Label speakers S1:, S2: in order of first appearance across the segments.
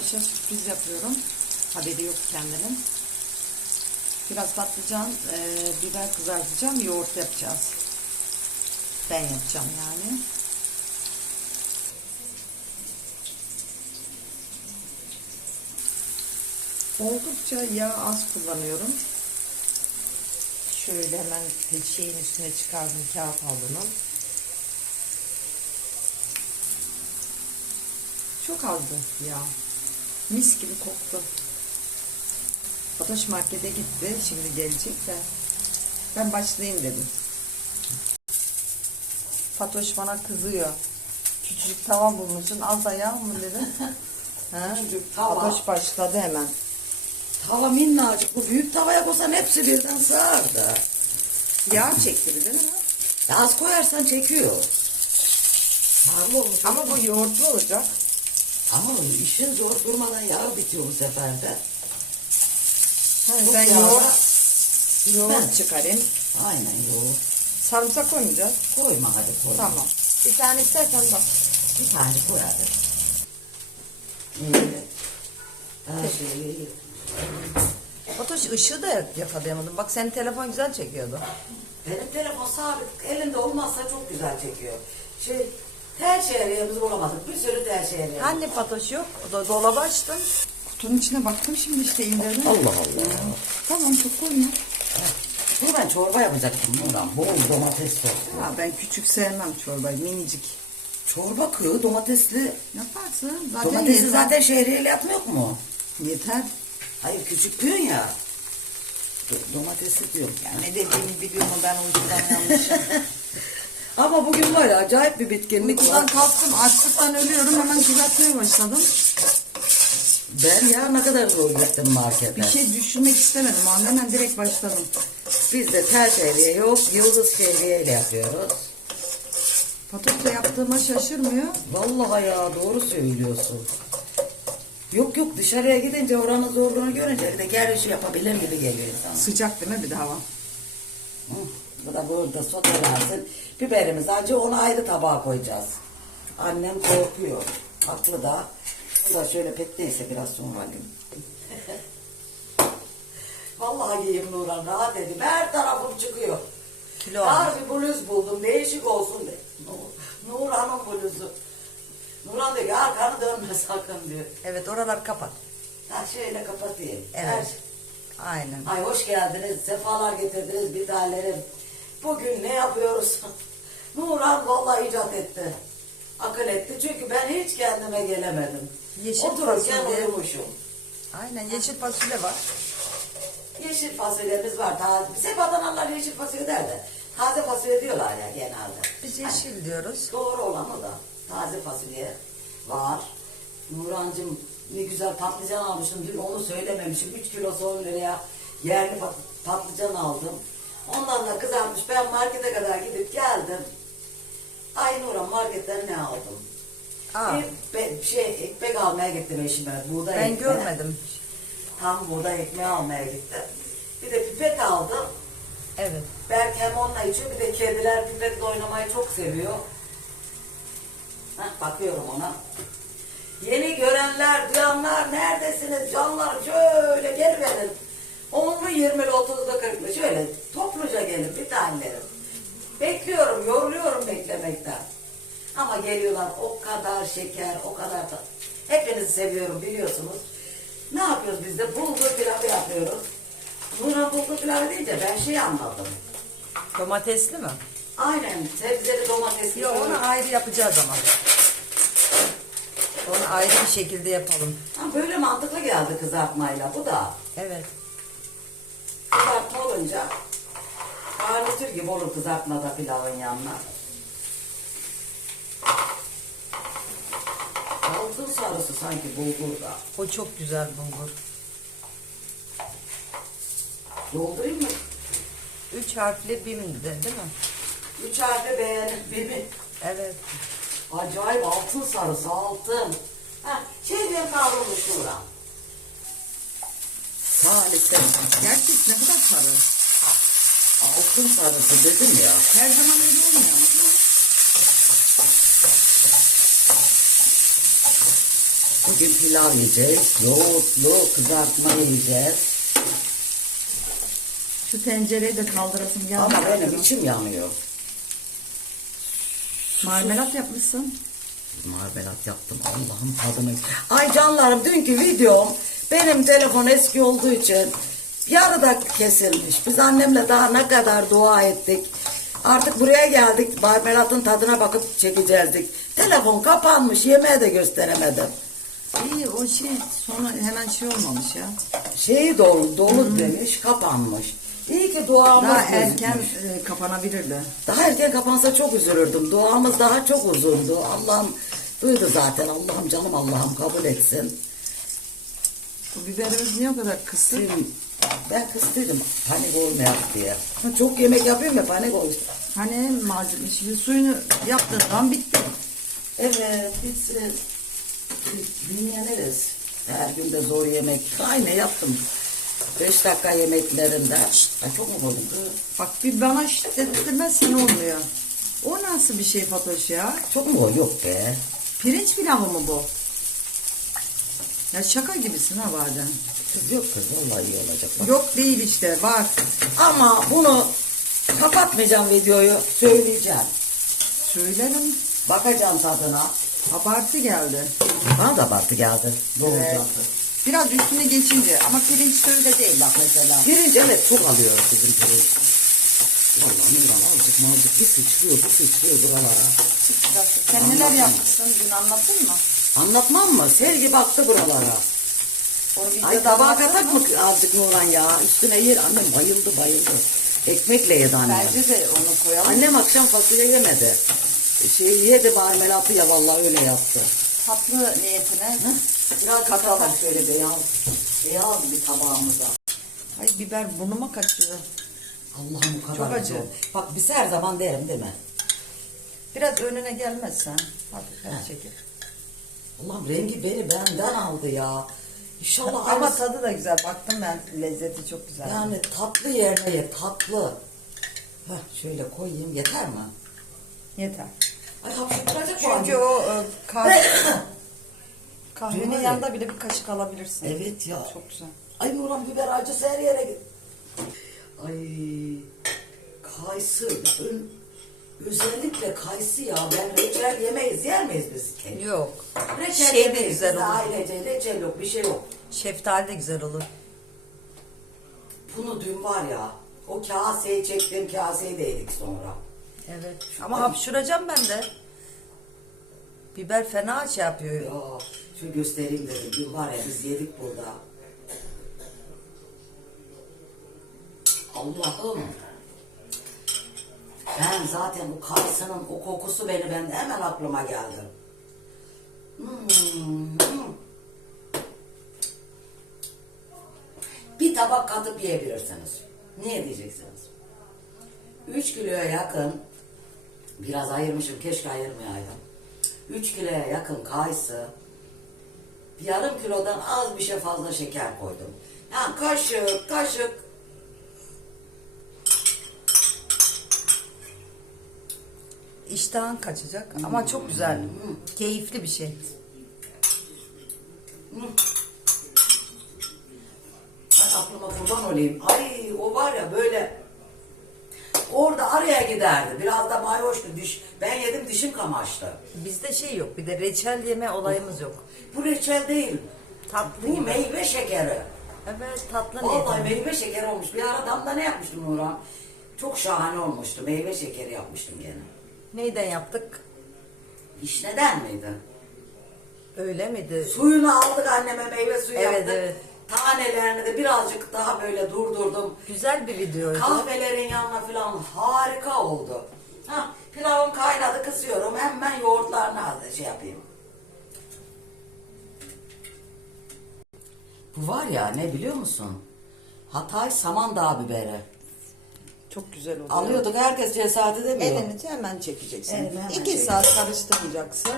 S1: Fatoş'a sürpriz yapıyorum. Haberi yok kendinin. Biraz patlıcan, e, biber kızartacağım, yoğurt yapacağız. Ben yapacağım yani. Oldukça yağ az kullanıyorum. Şöyle hemen şeyin üstüne çıkardım kağıt havlunun. Çok azdı ya. Mis gibi koktu. Fatoş markete gitti. Şimdi gelecek de. Ben başlayayım dedim. Fatoş bana kızıyor. Küçücük tava bulmuşsun. Az da yağ mı dedim. ha?
S2: Tava.
S1: Fatoş başladı hemen.
S2: Tava minnacık. Bu büyük tavaya koysan hepsi birden sığardı.
S1: Yağ çektirdi değil mi?
S2: Az koyarsan çekiyor.
S1: Ama bu yoğurtlu olacak.
S2: Ama işin zor durmadan yağ bitiyor bu sefer de.
S1: Ha,
S2: Bu
S1: ben
S2: yağda-
S1: yoğurt,
S2: Ben-
S1: yoğurt çıkarayım.
S2: Aynen yoğurt.
S1: Sarımsak koymayacağız.
S2: Koyma hadi koyma.
S1: Tamam. Bir tane istersen bak.
S2: Bir tane koy hadi. Evet. Her şeyi
S1: Fatoş ışığı da yakalayamadım. Bak senin telefon güzel çekiyordu.
S2: Benim telefon sabit elinde olmazsa çok güzel çekiyor. Şey tel şehriyemizi bulamadık. Bir sürü tel şehriyemiz.
S1: Anne Fatoş yok. O da dolabı açtım. Kutunun içine baktım şimdi işte indirdim.
S2: Allah Allah.
S1: Tamam çok koyma.
S2: Bunu ben çorba yapacaktım bundan. Bol domates sos.
S1: Ya ben küçük sevmem çorbayı minicik.
S2: Çorba kığı domatesli.
S1: Yaparsın. Zaten
S2: Domatesi
S1: yeter.
S2: zaten şehriyeli yapmıyor mu?
S1: Yeter.
S2: Hayır küçük diyorsun ya. Do- Domatesi diyorum yani.
S1: Ne dediğimi biliyorum ben uykudan yanlışım.
S2: Ama bugün var ya acayip bir bitkinlik
S1: Uykudan
S2: var.
S1: kalktım açlıktan ölüyorum hemen kızartmaya başladım.
S2: Ben ya ne kadar zor gittim markete.
S1: Bir şey düşünmek istemedim abi hemen direkt başladım.
S2: Biz de tel şehriye yok, yıldız şehriyeyle yapıyoruz.
S1: Fatoş da yaptığıma şaşırmıyor.
S2: Vallahi ya doğru söylüyorsun. Yok yok dışarıya gidince oranın zorluğunu görünce bir de gel işi yapabilir gibi geliyor insana.
S1: Sıcak değil mi bir de hava?
S2: Hı, Bu da burada sotelensin. Biberimiz acı onu ayrı tabağa koyacağız. Annem korkuyor. Haklı da. Bunu da şöyle pek neyse biraz sonra. Vallahi giyeyim Nurhan rahat edeyim. Her tarafım çıkıyor.
S1: Kilo
S2: Dar bir bluz buldum. Değişik olsun de. Nur- Nurhan'ın bluzu. Nurhan diyor ki arkanı dönme sakın diyor.
S1: Evet oralar kapat.
S2: Ha şöyle kapatayım.
S1: Evet.
S2: Her-
S1: Aynen.
S2: Ay hoş geldiniz, sefalar getirdiniz bir tanelerim. Bugün ne yapıyoruz? Nurhan vallahi icat etti. Akıl etti çünkü ben hiç kendime gelemedim.
S1: Yeşil
S2: Otururken
S1: fasulye.
S2: uyumuşum.
S1: Aynen yeşil fasulye var.
S2: Yeşil fasulyemiz var. Taze, bize Adanalılar yeşil fasulye der de. Taze fasulye diyorlar ya genelde.
S1: Biz
S2: Hani
S1: yeşil diyoruz.
S2: Doğru olan o da. Taze fasulye var. Nurhancığım ne güzel patlıcan almıştım. Dün onu söylememişim. 3 kilo 10 liraya yerli pat- patlıcan aldım. Ondan da kızarmış. Ben markete kadar gidip geldim. Ay Nurhan marketten ne aldım?
S1: Aa,
S2: Bir be- şey ekmek almaya gittim eşime. Buğday
S1: ben
S2: ekmeği.
S1: görmedim.
S2: Tam buğday ekmeği almaya gittim. Bir de pipet aldım.
S1: Evet.
S2: Berk hem onunla içiyor bir de kediler pipetle oynamayı çok seviyor. Heh, bakıyorum ona. Yeni görenler, duyanlar neredesiniz canlar şöyle geri verin. 10'lu 20'li 30'lu 40'lı şöyle topluca gelin bir tanelerim. Bekliyorum, yoruluyorum beklemekten. Ama geliyorlar o kadar şeker, o kadar da. Hepinizi seviyorum biliyorsunuz. Ne yapıyoruz biz de? Bulgur pilavı yapıyoruz. Buna bulgur pilavı deyince ben şey anladım.
S1: Domatesli mi?
S2: Aynen. Sebzeli domatesli.
S1: Yok onu ayrı yapacağız ama. Onu ayrı bir şekilde yapalım.
S2: Ha, böyle mantıklı geldi kızartmayla bu da.
S1: Evet.
S2: Kızartma olunca garnitür gibi olur kızartmada pilavın yanına. Altın sarısı sanki bulgurda.
S1: O çok güzel bulgur.
S2: Doldurayım mı?
S1: Üç harfli bimdi değil mi?
S2: Üç harfi beğenip bir mi?
S1: Evet.
S2: Acayip altın sarısı altın. Ha, şeyden kavrulmuş Nurhan. Maalesef.
S1: Gerçek ne kadar sarı.
S2: Altın sarısı dedim ya.
S1: Her zaman öyle olmuyor ama değil mi?
S2: Bugün pilav yiyeceğiz. Yoğurtlu kızartma yiyeceğiz.
S1: Şu tencereyi de kaldırasım geldi.
S2: Ama benim içim yanıyor.
S1: Marmelat yapmışsın.
S2: Marmelat yaptım. Allah'ım tadını. Ay canlarım dünkü videom benim telefon eski olduğu için yarıda kesilmiş. Biz annemle daha ne kadar dua ettik. Artık buraya geldik. Marmelatın tadına bakıp çekeceğizdik. Telefon kapanmış. Yemeğe de gösteremedim.
S1: İyi o şey sonra hemen şey olmamış ya.
S2: Şeyi dolu, dolu demiş, kapanmış. İyi ki duamız
S1: Daha
S2: gözükmüş.
S1: erken e, kapanabilirdi.
S2: Daha erken kapansa çok üzülürdüm. Duamız daha çok uzundu. Allah'ım duydu zaten. Allah'ım canım Allah'ım kabul etsin.
S1: Bu biberimiz niye o kadar kısık?
S2: Şimdi ben kıstıydım panik olmayalım diye. Ha, Çok yemek yapıyorum ya panik olur.
S1: Hani malzeme şimdi suyunu yaptığın zaman bitti.
S2: Evet bitsin. Dinleniriz. Her gün de zor yemek. Aynı yaptım. Beş dakika yemeklerinde. Ay çok mu koydum kız?
S1: Bak bir bana işte dedirtmezsen olmuyor. O nasıl bir şey Fatoş ya?
S2: Çok mu koy? Yok be.
S1: Pirinç pilavı mı bu? Ya şaka gibisin ha bazen.
S2: Kız yok kız vallahi iyi olacak. Bak.
S1: Yok değil işte var.
S2: Ama bunu kapatmayacağım videoyu. Söyleyeceğim.
S1: Söylerim.
S2: Bakacağım tadına.
S1: Abartı geldi.
S2: Bana da abartı geldi. Doğru
S1: Evet.
S2: yaptı.
S1: Biraz üstüne geçince ama pirinç öyle değil bak mesela.
S2: Pirinç evet çok alıyor bizim pirinç. Vallahi Nurhan azıcık mazıcık bir sıçrıyor bir sıçrıyor buralara.
S1: Sen neler yapmışsın dün anlattın mı?
S2: Anlatmam mı? Sevgi baktı buralara. Ay tabağa katak
S1: mı?
S2: azıcık Nurhan ya? Üstüne yer. Annem bayıldı bayıldı. Ekmekle yedi annem.
S1: Bence de onu koyalım.
S2: Annem akşam fasulye yemedi. Şey yedi marmelatı ya vallahi öyle yaptı.
S1: Tatlı niyetine.
S2: Biraz katalım şöyle beyaz. Beyaz bir tabağımıza.
S1: Ay biber burnuma kaçıyor.
S2: Allah'ım kadar
S1: Çok acı.
S2: zor. Bak biz her zaman derim değil mi?
S1: Biraz önüne gelmezsen. Hafif çekil.
S2: Allah'ım rengi beni benden aldı ya. İnşallah
S1: Ama
S2: aynısı-
S1: tadı da güzel. Baktım ben lezzeti çok güzel.
S2: Yani tatlı yerine ye tatlı. Heh, şöyle koyayım yeter mi?
S1: Yeter.
S2: Ay hapşırtacak
S1: Çünkü o e, kahve, kahvenin
S2: Cumhuriyet.
S1: yanında bile bir kaşık alabilirsin.
S2: Evet ya.
S1: Çok güzel.
S2: Ay Nurhan biber acısı her yere git. Ay kayısı. Ön, özellikle kayısı ya. Ben reçel yemeyiz. Yer miyiz biz?
S1: Yok.
S2: Reçel
S1: Şey de
S2: yemeyiz.
S1: güzel olur.
S2: Ailece reçel yok bir şey yok.
S1: Şeftali de güzel olur.
S2: Bunu dün var ya. O kaseyi çektiğim kaseyi de yedik sonra.
S1: Evet. Ama hapşuracağım ben de. Biber fena şey yapıyor.
S2: Ya şu göstereyim dedim. Dün var ya biz yedik burada. Allah'ım. Ben zaten bu kayısının o kokusu beni bende hemen aklıma geldi. Hmm. Bir tabak katıp yiyebilirsiniz. Niye diyeceksiniz? 3 kiloya yakın biraz ayırmışım keşke ayırmayaydım. 3 kiloya yakın kayısı yarım kilodan az bir şey fazla şeker koydum. Yani kaşık kaşık
S1: İştahın kaçacak ama çok güzel. Keyifli bir şey.
S2: Ay aklıma kurban olayım. Ay o var ya böyle orada araya giderdi. Biraz da mayhoştu diş. Ben yedim dişim kamaştı.
S1: Bizde şey yok. Bir de reçel yeme olayımız yok.
S2: Bu reçel değil.
S1: Tatlı
S2: Bu
S1: gibi.
S2: meyve şekeri.
S1: Evet tatlı
S2: Vallahi
S1: niyetine.
S2: meyve şekeri olmuş. Bir ara damda ne yapmıştım Nurhan? Çok şahane olmuştu. Meyve şekeri yapmıştım gene.
S1: Neyden yaptık?
S2: İşneden miydi?
S1: Öyle miydi?
S2: Suyunu aldık anneme meyve suyu
S1: Evet,
S2: yaptık.
S1: evet.
S2: Tanelerini de birazcık daha böyle durdurdum.
S1: Güzel bir videoydu.
S2: Kahvelerin yanına falan harika oldu. Ha, pilavım kaynadı kısıyorum. Hemen yoğurtlarını şey yapayım. Bu var ya ne biliyor musun? Hatay Samandağ biberi.
S1: Çok güzel oluyor.
S2: Alıyorduk herkes cesaret edemiyor.
S1: Elini hemen çekeceksin.
S2: Elini hemen
S1: İki
S2: çekeceğim.
S1: saat karıştırmayacaksın.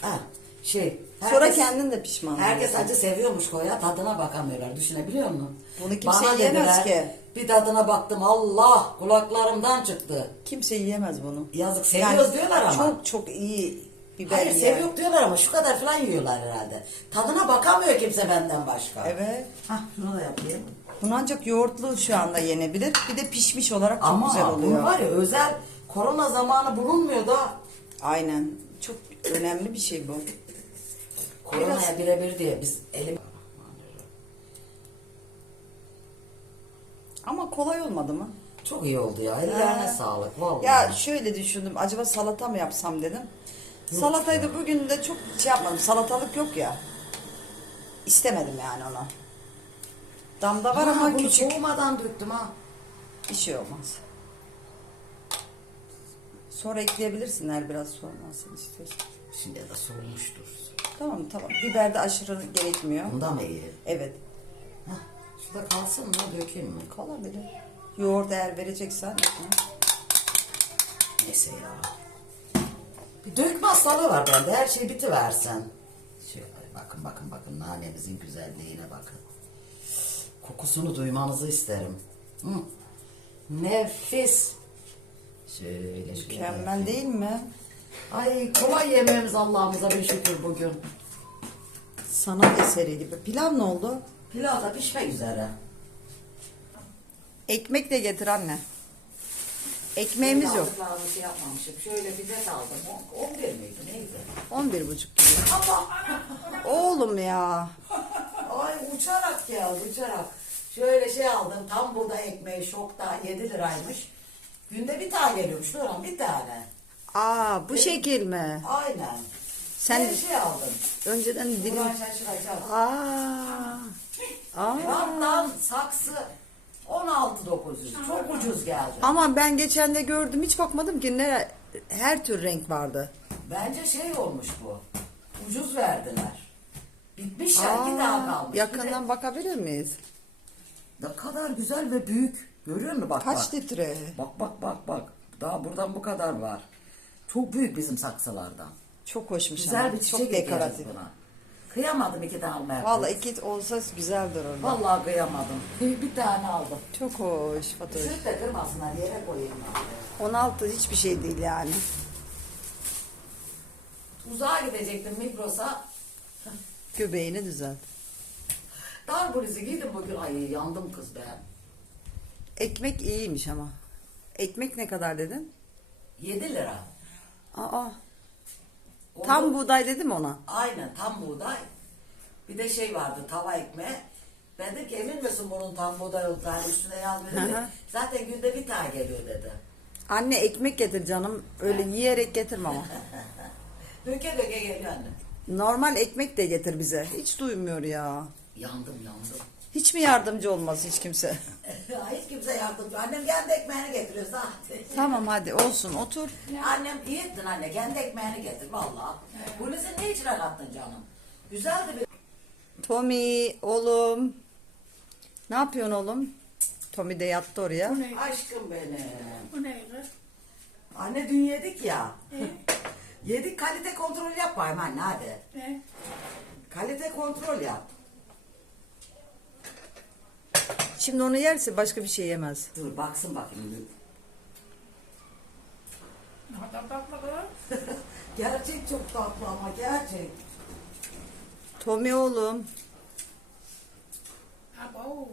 S2: Ha, şey.
S1: Sonra kendin de pişman
S2: Herkes acı seviyormuş koya tadına bakamıyorlar. Düşünebiliyor musun?
S1: Bunu kimse
S2: Bana
S1: yiyemez
S2: dediler,
S1: ki.
S2: Bir tadına baktım Allah kulaklarımdan çıktı.
S1: Kimse yiyemez bunu.
S2: Yazık seviyoruz diyorlar ama.
S1: Çok çok iyi biber
S2: Hayır
S1: yiyen.
S2: seviyor diyorlar ama şu kadar falan yiyorlar herhalde. Tadına bakamıyor kimse benden başka.
S1: Evet.
S2: Hah şunu da yapayım.
S1: Bunu ancak yoğurtlu şu anda yenebilir. Bir de pişmiş olarak çok
S2: Ama
S1: güzel
S2: bu
S1: oluyor.
S2: var ya özel korona zamanı bulunmuyor da
S1: Aynen. Çok önemli bir şey bu.
S2: koronaya birebir diye biz elim
S1: Ama kolay olmadı mı?
S2: çok iyi oldu ya. Ellerine
S1: Ha.
S2: sağlık vallahi.
S1: Ya şöyle düşündüm. Acaba salata mı yapsam dedim. Salatayı da bugün de çok şey yapmadım. Salatalık yok ya. İstemedim yani onu. Damda var ama
S2: bunu
S1: küçük.
S2: soğumadan döktüm ha.
S1: Bir şey olmaz. Sonra ekleyebilirsin eğer biraz soğumasını istiyorsan.
S2: Şimdi de soğumuştur.
S1: Tamam tamam. Biber de aşırı gerekmiyor.
S2: Bunda mı iyi?
S1: Evet.
S2: Hah, şurada kalsın mı dökeyim mi?
S1: Kalabilir. Yoğurt eğer vereceksen. ekle.
S2: Neyse ya. Bir dökme hastalığı var bende. Her şey bitiversen. Şöyle bakın bakın bakın nanemizin güzelliğine bakın. Kokusunu duymanızı isterim. Hı. Nefis. Şöyle şöyle.
S1: Mükemmel değil mi?
S2: Ay kolay yemeğimiz Allah'ımıza bir şükür bugün.
S1: Sanat eseri gibi. Pilav ne oldu?
S2: Pilav da pişmek üzere.
S1: Ekmek de getir anne. Ekmeğimiz yok.
S2: Aldıklarımı şey yapmamışım. Şöyle bir det aldım. O- 11 miydi neydi?
S1: 11 buçuk gibi.
S2: Ama
S1: Oğlum ya.
S2: Ay uçarak ya uçarak. Şöyle şey aldım tam burada ekmeği şokta 7 liraymış. Günde bir tane geliyormuş Nurhan bir tane.
S1: Aa bu şekil mi?
S2: Aynen.
S1: Sen-
S2: Bir şey aldım.
S1: Önceden dilim...
S2: Nurhan şaşıracak.
S1: Aa. Aa.
S2: Gramdan saksı 16.900. Çok ucuz geldi.
S1: Ama ben geçen de gördüm hiç bakmadım ki ne her tür renk vardı.
S2: Bence şey olmuş bu. Ucuz verdiler. Bitmiş ya iki
S1: Aa,
S2: daha kalmış.
S1: yakından bakabilir miyiz?
S2: Ne kadar güzel ve büyük. Görüyor musun bak
S1: Kaç
S2: bak.
S1: litre?
S2: Bak bak bak bak. Daha buradan bu kadar var. Çok büyük bizim saksılardan.
S1: Çok hoşmuş
S2: Güzel
S1: ama.
S2: bir çiçek
S1: Çok dekoratif.
S2: buna. Kıyamadım iki tane almaya.
S1: Vallahi iki olsa güzeldir orada.
S2: Vallahi kıyamadım. Bir tane aldım.
S1: Çok hoş Fatoş.
S2: Sırf de kırmasınlar yere koyayım ben.
S1: 16 hiçbir şey değil yani.
S2: Uzağa gidecektim Migros'a.
S1: Göbeğini düzelt.
S2: Dar bluzu giydim bugün. Ay yandım kız ben.
S1: Ekmek iyiymiş ama. Ekmek ne kadar dedin?
S2: 7 lira.
S1: Aa.
S2: Oldu.
S1: Tam buğday dedim ona.
S2: Aynen tam buğday. Bir de şey vardı tava ekmeği. Ben de ki emin misin bunun tam buğday olduğunu üstüne yazmıyor. Zaten günde bir tane geliyor dedi.
S1: Anne ekmek getir canım. Öyle yiyerek getirme ama.
S2: Döke döke geliyor anne.
S1: Normal ekmek de getir bize. Hiç duymuyor ya.
S2: Yandım yandım.
S1: Hiç mi yardımcı olmaz hiç kimse?
S2: Hiç kimse yardımcı. Annem kendi ekmeğini getiriyor zaten.
S1: tamam hadi olsun otur.
S2: Annem iyi ettin anne. Kendi ekmeğini getir vallahi. Bunu sen ne içine kattın canım? Güzeldi bir...
S1: Tommy oğlum. Ne yapıyorsun oğlum? Tommy de yattı oraya.
S3: Bu ne?
S2: Aşkım benim.
S3: Bu ne kız?
S2: Anne dün yedik ya. yedik kalite kontrol yap bayım anne hadi.
S3: Ne?
S2: Kalite kontrol yap.
S1: Şimdi onu yerse başka bir şey yemez.
S2: Dur baksın bakayım.
S3: Ne kadar tatlı kız.
S2: Gerçek çok tatlı ama gerçek.
S1: Tommy oğlum.
S3: Abo.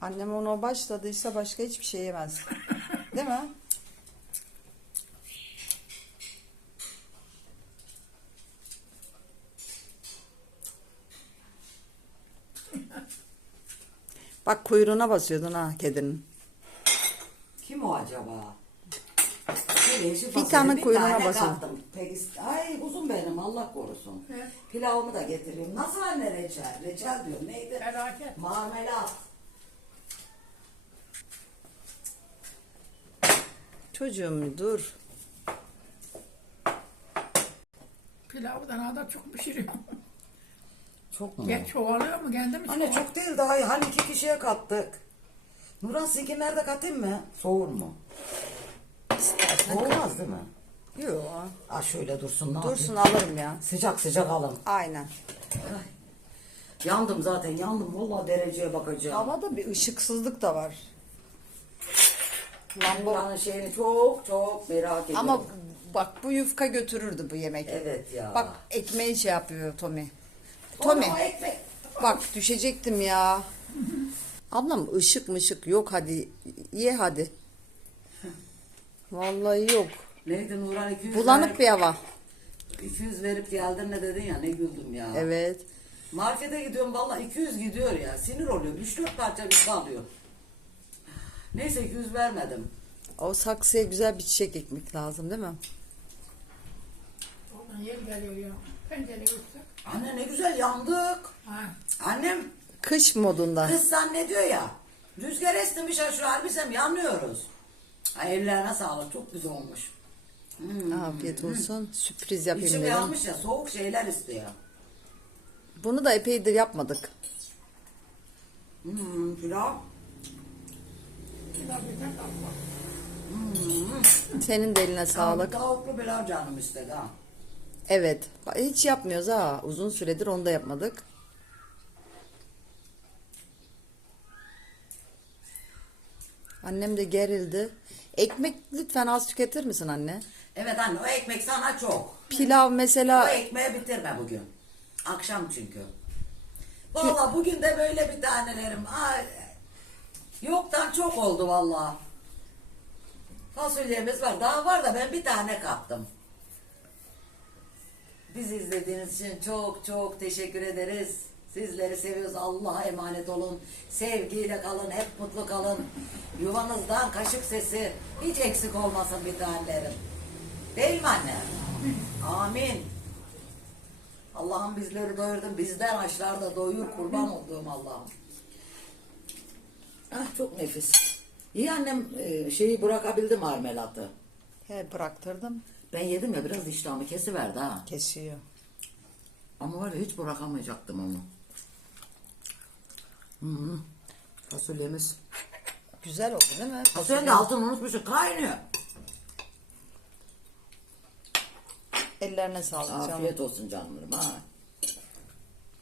S1: Annem ona başladıysa başka hiçbir şey yemez. Değil mi? Bak kuyruğuna basıyordun ha kedinin.
S2: Kim o acaba?
S1: Bir
S2: tane
S1: kuyruğuna.
S2: Peki, ay uzun benim Allah korusun.
S3: He.
S2: Pilavımı da getireyim. Nasıl anne reçel? Reçel diyor. Neydi?
S3: Felaket.
S2: Marmelat.
S1: Çocuğum dur.
S3: Pilavı da ne kadar çok pişiriyor.
S2: Çok mu?
S3: Geç çoğalıyor mu? Kendi mi
S2: Anne çok değil daha hani iki kişiye kattık. Nurhan sizinki nerede katayım mı? Soğur mu? Soğumaz değil mi?
S1: Yok.
S2: Aa şöyle dursun ne
S1: Dursun
S2: yapayım?
S1: alırım ya.
S2: Sıcak sıcak alın.
S1: Aynen.
S2: Yandım zaten yandım. Vallahi dereceye bakacağım.
S1: Havada bir ışıksızlık da var. Lamba-
S2: Buranın şeyini çok çok merak ediyorum.
S1: Ama bak bu yufka götürürdü bu yemek.
S2: Evet ya.
S1: Bak ekmeği şey yapıyor Tommy.
S2: Tommy.
S1: Bak düşecektim ya. Ablam ışık mışık yok hadi ye hadi. Vallahi yok.
S2: Neydi Nurhan 200
S1: Bulanık
S2: verip,
S1: bir hava.
S2: 200 verip geldin ne dedin ya ne güldüm ya.
S1: Evet.
S2: Markete gidiyorum valla 200 gidiyor ya. Sinir oluyor. 3-4 parça bir kalıyor. Neyse 200 vermedim.
S1: O saksıya güzel bir çiçek ekmek lazım değil mi?
S3: Oradan yer geliyor ya. Pencere yüksek.
S2: Anne ne güzel yandık.
S3: Ha.
S2: Annem
S1: Kış modunda.
S2: kız zannediyor ya. Rüzgar esnemiş şu harbisem yanıyoruz. Ay, ellerine sağlık çok güzel olmuş. Hmm.
S1: Afiyet olsun. Sürpriz yapayım
S2: İçim
S1: dedim.
S2: yanmış ya soğuk şeyler istiyor.
S1: Bunu da epeydir yapmadık.
S2: Hmm, pilav.
S3: Tatlı.
S1: Senin de eline sağlık.
S2: Tavuklu pilav canım istedi ha.
S1: Evet. Hiç yapmıyoruz ha. Uzun süredir onu da yapmadık. Annem de gerildi. Ekmek lütfen az tüketir misin anne?
S2: Evet anne o ekmek sana çok.
S1: Pilav
S2: O
S1: mesela
S2: ekmeği bitirme bugün. Akşam çünkü. Valla bugün de böyle bir tanelerim. Ay, yoktan çok oldu valla. Fasulyemiz var. Daha var da ben bir tane kattım. Bizi izlediğiniz için çok çok teşekkür ederiz. Sizleri seviyoruz. Allah'a emanet olun. Sevgiyle kalın. Hep mutlu kalın. Yuvanızdan kaşık sesi hiç eksik olmasın bir tanelerim. Değil mi anne? Amin. Allah'ım bizleri doyurdun. Bizden açlar da doyur. Kurban olduğum Allah'ım. Ah çok nefis. İyi annem e, şeyi bırakabildi marmelatı.
S1: he, bıraktırdım.
S2: Ben yedim ya biraz iştahımı kesiverdi ha.
S1: Kesiyor.
S2: Ama var ya hiç bırakamayacaktım onu. Hı-hı. Fasulyemiz.
S1: Güzel oldu değil mi?
S2: Fasulyenin de altını unutmuşum. Kaynıyor.
S1: Ellerine sağlık canım.
S2: Afiyet olsun canlarım ha.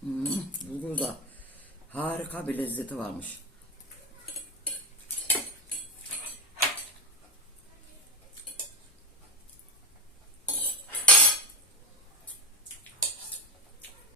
S2: Hmm, burada harika bir lezzeti varmış.